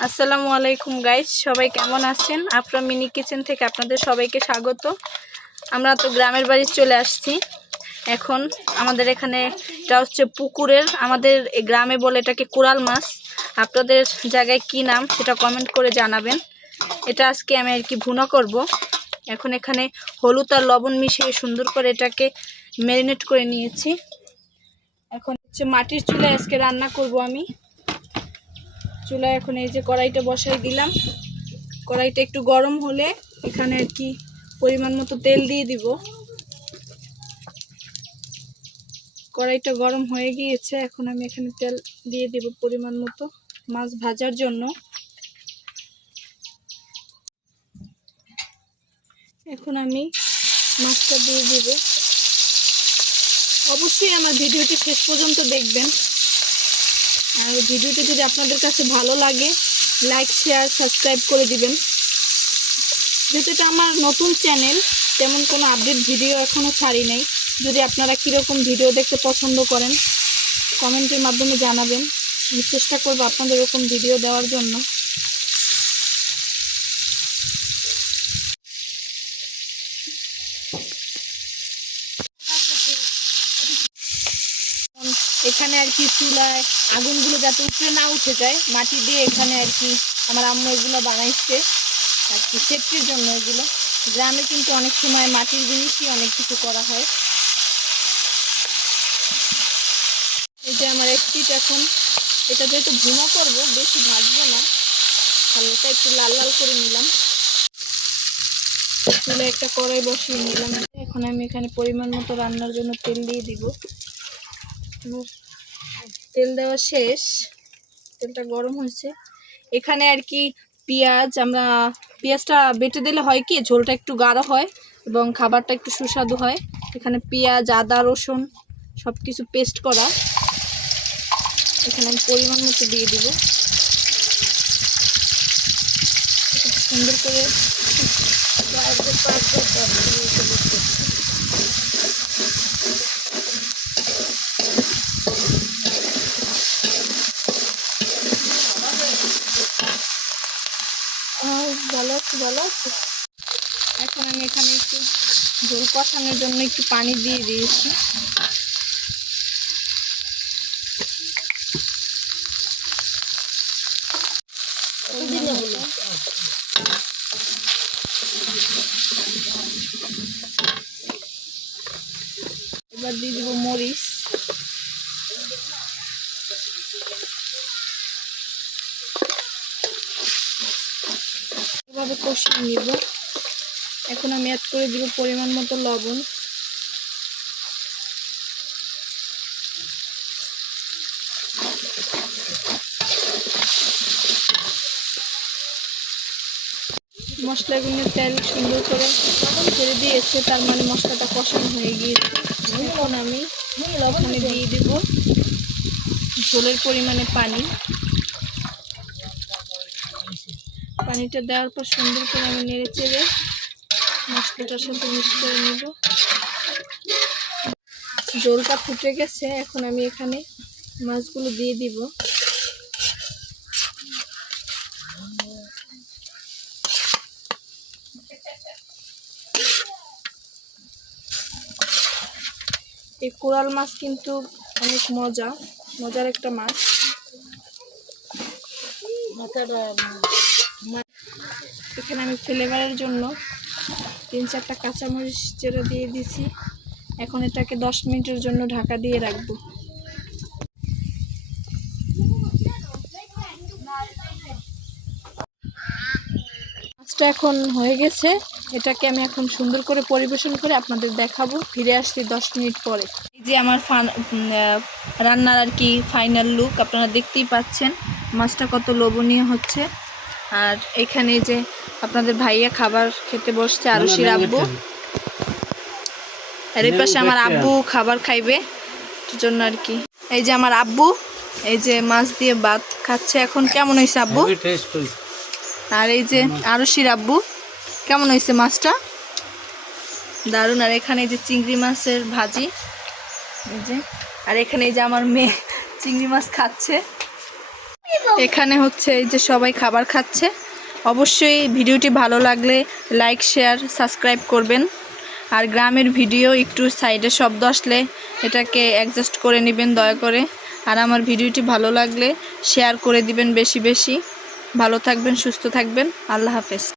আসসালামু আলাইকুম গাইস সবাই কেমন আছেন? আপনার মিনি কিচেন থেকে আপনাদের সবাইকে স্বাগত। আমরা তো গ্রামের বাড়ি চলে আসছি। এখন আমাদের এখানে এটা হচ্ছে পুকুরের, আমাদের গ্রামে বলে এটাকে কোরাল মাছ। আপনাদের জায়গায় কি নাম সেটা কমেন্ট করে জানাবেন। এটা আজকে আমি আর কি ভুনা করব। এখন এখানে হলুদ আর লবণ মিশিয়ে সুন্দর করে এটাকে ম্যারিনেট করে নিয়েছি। এখন হচ্ছে মাটির চুলায় আজকে রান্না করব আমি। চুলায় এখন এই যে কড়াইটা বসাই দিলাম। কড়াইটা একটু গরম হলে এখানে আর কি পরিমাণ মতো তেল দিয়ে দিব। কড়াইটা গরম হয়ে গিয়েছে, এখন আমি এখানে তেল দিয়ে দিব পরিমাণ মতো মাছ ভাজার জন্য। এখন আমি মাছটা দিয়ে দিব। অবশ্যই আমার ভিডিওটি শেষ পর্যন্ত দেখবেন। আর ভিডিওটি যদি আপনাদের কাছে ভালো লাগে লাইক শেয়ার সাবস্ক্রাইব করে দিবেন। যেহেতু এটা আমার নতুন চ্যানেল তেমন কোনো আপডেট ভিডিও এখনও ছাড়ি নাই। যদি আপনারা কীরকম ভিডিও দেখতে পছন্দ করেন কমেন্টের মাধ্যমে জানাবেন। আমি চেষ্টা করব আপনাদের এরকম ভিডিও দেওয়ার জন্য। এখানে আর কি চুলায় আগুনগুলো যাতে উপরে না উঠে যায়, মাটি দিয়ে এখানে আর কি আমার আম্মু এগুলো বানাইছে। আর কি সেফটির জন্য এগুলো। গ্রামে কিন্তু অনেক সময় মাটির জিনিসই অনেক কিছু করা হয়। যে আমার এক পিঠ এখন, এটা যেহেতু ভুনা করব, বেশি ভাজবো না। হালকা একটু লাল লাল করে নিলাম। চুলে একটা কড়াই বসিয়ে নিলাম। এখন আমি এখানে পরিমাণ মতো রান্নার জন্য তেল দিয়ে দিব। তেল দেওয়া শেষ। তেলটা গরম হয়েছে। এখানে আর কি পেঁয়াজ, আমরা পেঁয়াজটা বেটে দিলে হয় কি, ঝোলটা একটু গাঢ় হয় এবং খাবারটা একটু সুস্বাদু হয়। এখানে পেঁয়াজ, আদা, রসুন সব কিছু পেস্ট করা। এখানে আমি পরিমাণ মতো দিয়ে দিব। সুন্দর করে আছে ভালো এখন আমি এখানে একটু ঝোল কষানোর জন্য একটু পানি দিয়ে দিয়েছি। এবার দিয়ে দিব মরিচ। এভাবে কষিয়ে নিব। এখন আমি অ্যাড করে দিব পরিমাণ মতো লবণ। মশলাগুলো তেল সুন্দর করে ছেড়ে দিয়েছে, তার মানে মশলাটা কষানো হয়ে গিয়েছে। এখন আমি এখানে দিয়ে দিব ঝোলের পরিমাণে পানি। পানিটা দেওয়ার পর সুন্দর করে আমি নেড়ে চেড়ে মশলাটার সাথে মিক্স করে নিব। জলটা ফুটে গেছে, এখন আমি এখানে মাছগুলো দিয়ে দিব। এই কোরাল মাছ কিন্তু অনেক মজা, মজার একটা মাছ। এখানে আমি ফ্লেভারের জন্য তিন চারটা কাঁচামরিচ চেড়ে দিয়ে দিছি। এখন এটাকে দশ মিনিটের জন্য ঢাকা দিয়ে রাখব। মাছটা এখন হয়ে গেছে। এটাকে আমি এখন সুন্দর করে পরিবেশন করে আপনাদের দেখাবো। ফিরে আসছি দশ মিনিট পরে। এই যে আমার রান্নার আর কি ফাইনাল লুক আপনারা দেখতেই পাচ্ছেন মাছটা কত লোভনীয় হচ্ছে। আর এখানে যে আপনাদের ভাইয়া খাবার খেতে বসছে আরুষির আব্বু। আর এই পাশে আমার আব্বু খাবার খাইবে জন্য আর কি। এই যে আমার আব্বু এই যে মাছ দিয়ে ভাত খাচ্ছে। এখন কেমন হয়েছে আব্বু? আর এই যে আরুষির আব্বু কেমন হয়েছে মাছটা? দারুণ। আর এখানে এই যে চিংড়ি মাছের ভাজি এই যে। আর এখানে এই যে আমার মেয়ে চিংড়ি মাছ খাচ্ছে। এখানে হচ্ছে এই যে সবাই খাবার খাচ্ছে। অবশ্যই ভিডিওটি ভালো লাগলে লাইক শেয়ার সাবস্ক্রাইব করবেন। আর গ্রামের ভিডিও একটু সাইডে শব্দ আসলে এটাকে অ্যাডজাস্ট করে নেবেন দয়া করে। আর আমার ভিডিওটি ভালো লাগলে শেয়ার করে দিবেন বেশি বেশি। ভালো থাকবেন, সুস্থ থাকবেন। আল্লাহ হাফেজ।